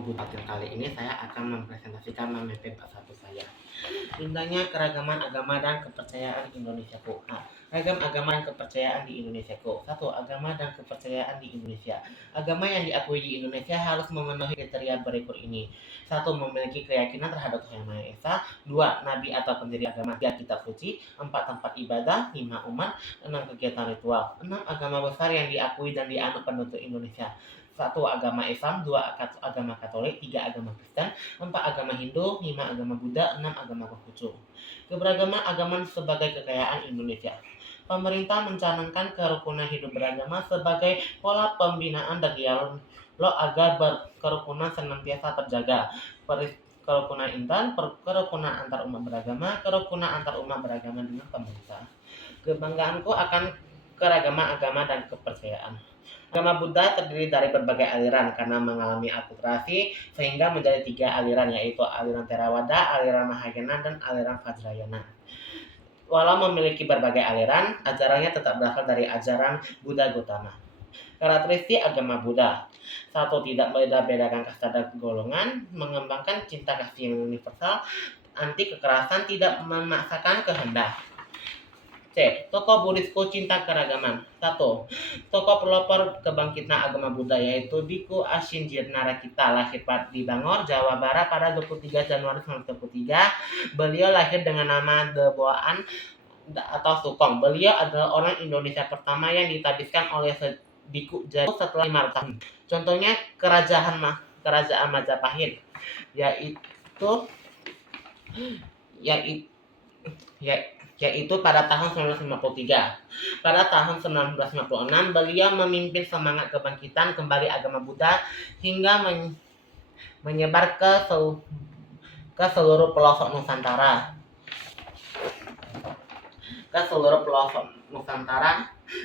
Budatin kali ini saya akan mempresentasikan memimpin satu saya. Indahnya keragaman agama dan kepercayaan Indonesiaku. Ragam agama dan kepercayaan di Indonesiaku. 1. Agama dan kepercayaan di Indonesia. Agama yang diakui di Indonesia harus memenuhi kriteria berikut ini. 1. Memiliki keyakinan terhadap Tuhan Yang Maha Esa. 2. Nabi atau pendiri agama. 3. Kitab suci. 4. Tempat ibadah. 5. Umat. 6. Kegiatan ritual. 6. Agama besar yang diakui dan dianut penduduk Indonesia. 1. Agama Islam. 2. Agama Katolik. 3. Agama Kristen. 4. Agama Hindu. 5. Agama Buddha. 6. Agama Konghucu. Keberagaman agama sebagai kekayaan Indonesia. Pemerintah mencanangkan kerukunan hidup beragama sebagai pola pembinaan dan dialog agar kerukunan senantiasa terjaga. Kerukunan intan, kerukunan antar umat beragama, kerukunan antar umat beragama dengan pemerintah. Kebanggaanku akan keragaman agama dan kepercayaan. Agama Buddha terdiri dari berbagai aliran karena mengalami akulturasi sehingga menjadi 3 aliran, yaitu aliran Theravada, aliran Mahayana, dan aliran Vajrayana. Walau memiliki berbagai aliran, ajarannya tetap berasal dari ajaran Buddha Gautama. Karakteristik agama Buddha. 1. Tidak membeda-bedakan kasta dan golongan, mengembangkan cinta kasih yang universal, anti kekerasan, tidak memaksakan kehendak. C. Tokoh Buddhisku cinta keragaman. 1. Tokoh pelopor kebangkitan agama Buddha yaitu Biku Ashinjir Narakita, lahir di Bangor, Jawa Barat pada 23 Januari 1923. Beliau lahir dengan nama Deboan atau Sukong. Beliau adalah orang Indonesia pertama yang ditabiskan oleh Biku Jadu setelah 5 tahun. Contohnya kerajaan Majapahit yaitu pada tahun 1953. Pada tahun 1956, beliau memimpin semangat kebangkitan kembali agama Buddha hingga menyebar ke seluruh pelosok Nusantara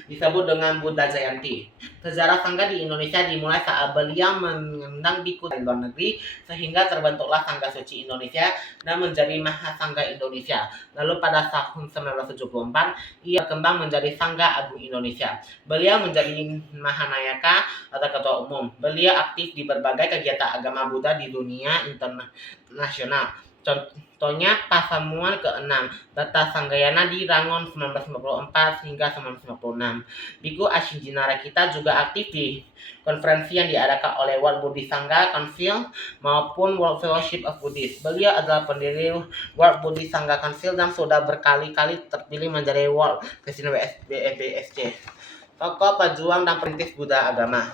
disebut dengan Buddha Jayanti. Sejarah Sangga di Indonesia dimulai saat beliau mengundang biku dari luar negeri sehingga terbentuklah Sangga Suci Indonesia dan menjadi Mahasangga Indonesia. Lalu pada tahun 1974 ia berkembang menjadi Sangga Agung Indonesia. Beliau menjadi Mahanayaka atau ketua umum. Beliau aktif di berbagai kegiatan agama Buddha di dunia internasional. Contohnya Pasamuan ke-6 Bata Sanggayana di Rangon 1954 hingga 1956. Biku Ashinjir Narakita juga aktif di konferensi yang diadakan oleh World Buddhist Sangha Council maupun World Fellowship of Buddhists. Beliau adalah pendiri World Buddhist Sangha Council dan sudah berkali-kali terpilih menjadi World President WSBSC. Tokoh pejuang dan perintis Buddha agama.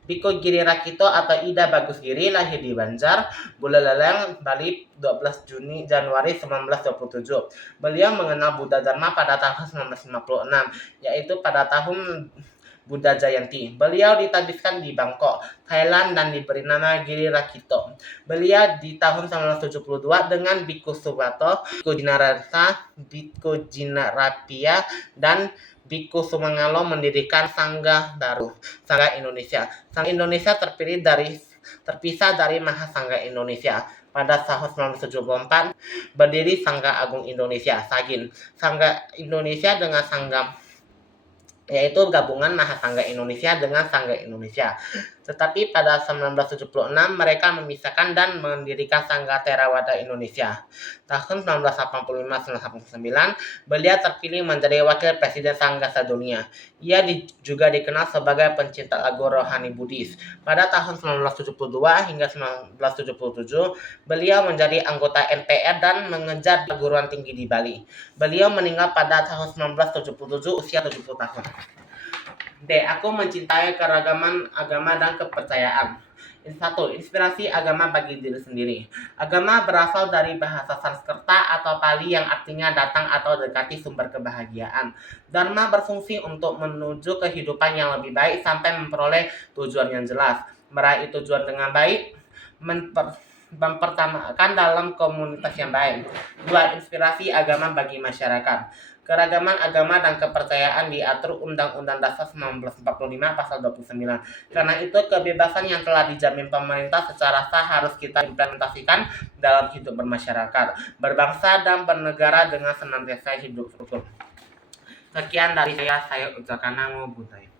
Biku Giri Rakito atau Ida Bagus Giri lahir di Banjar, Buleleng, Bali 12 Januari 1927. Beliau mengenal Buddha Dharma pada tahun 1956, yaitu pada tahun Buddha Jayanti. Beliau ditabiskan di Bangkok, Thailand dan diberi nama Giri Rakito. Beliau di tahun 1972 dengan Biku Subato, Biku Jinarasa, Biku Jinarapia, dan Biku Sumangalo mendirikan Sangga baru, Sangga Indonesia. Sangga Indonesia terpisah dari Mahasangga Indonesia. Pada tahun 1974 berdiri Sangga Agung Indonesia, SAGIN. Sangga Indonesia dengan Sangga yaitu gabungan Mahasangga Indonesia dengan Sangga Indonesia. Tetapi pada 1976 mereka memisahkan dan mendirikan Sangga Theravada Indonesia. Tahun 1985-1989 beliau terpilih menjadi Wakil Presiden Sangga sedunia. Ia juga dikenal sebagai pencinta lagu rohani Buddhis. Pada tahun 1972 hingga 1977 beliau menjadi anggota MPR dan mengejar perguruan tinggi di Bali. Beliau meninggal pada tahun 1977 usia 70 tahun. D. Aku mencintai keragaman agama dan kepercayaan. 1. Inspirasi agama bagi diri sendiri. Agama berasal dari bahasa Sanskerta atau Pali yang artinya datang atau dekati sumber kebahagiaan. Dharma berfungsi untuk menuju kehidupan yang lebih baik sampai memperoleh tujuan yang jelas. Meraih tujuan dengan baik, mempertamakan dalam komunitas yang baik. 2. Inspirasi agama bagi masyarakat. Keragaman agama dan kepercayaan diatur Undang-Undang Dasar 1945 Pasal 29. Karena itu kebebasan yang telah dijamin pemerintah secara sah harus kita implementasikan dalam hidup bermasyarakat, berbangsa dan bernegara dengan senantiasa hidup rukun. Sekian dari saya ucapkan namo buddhaya.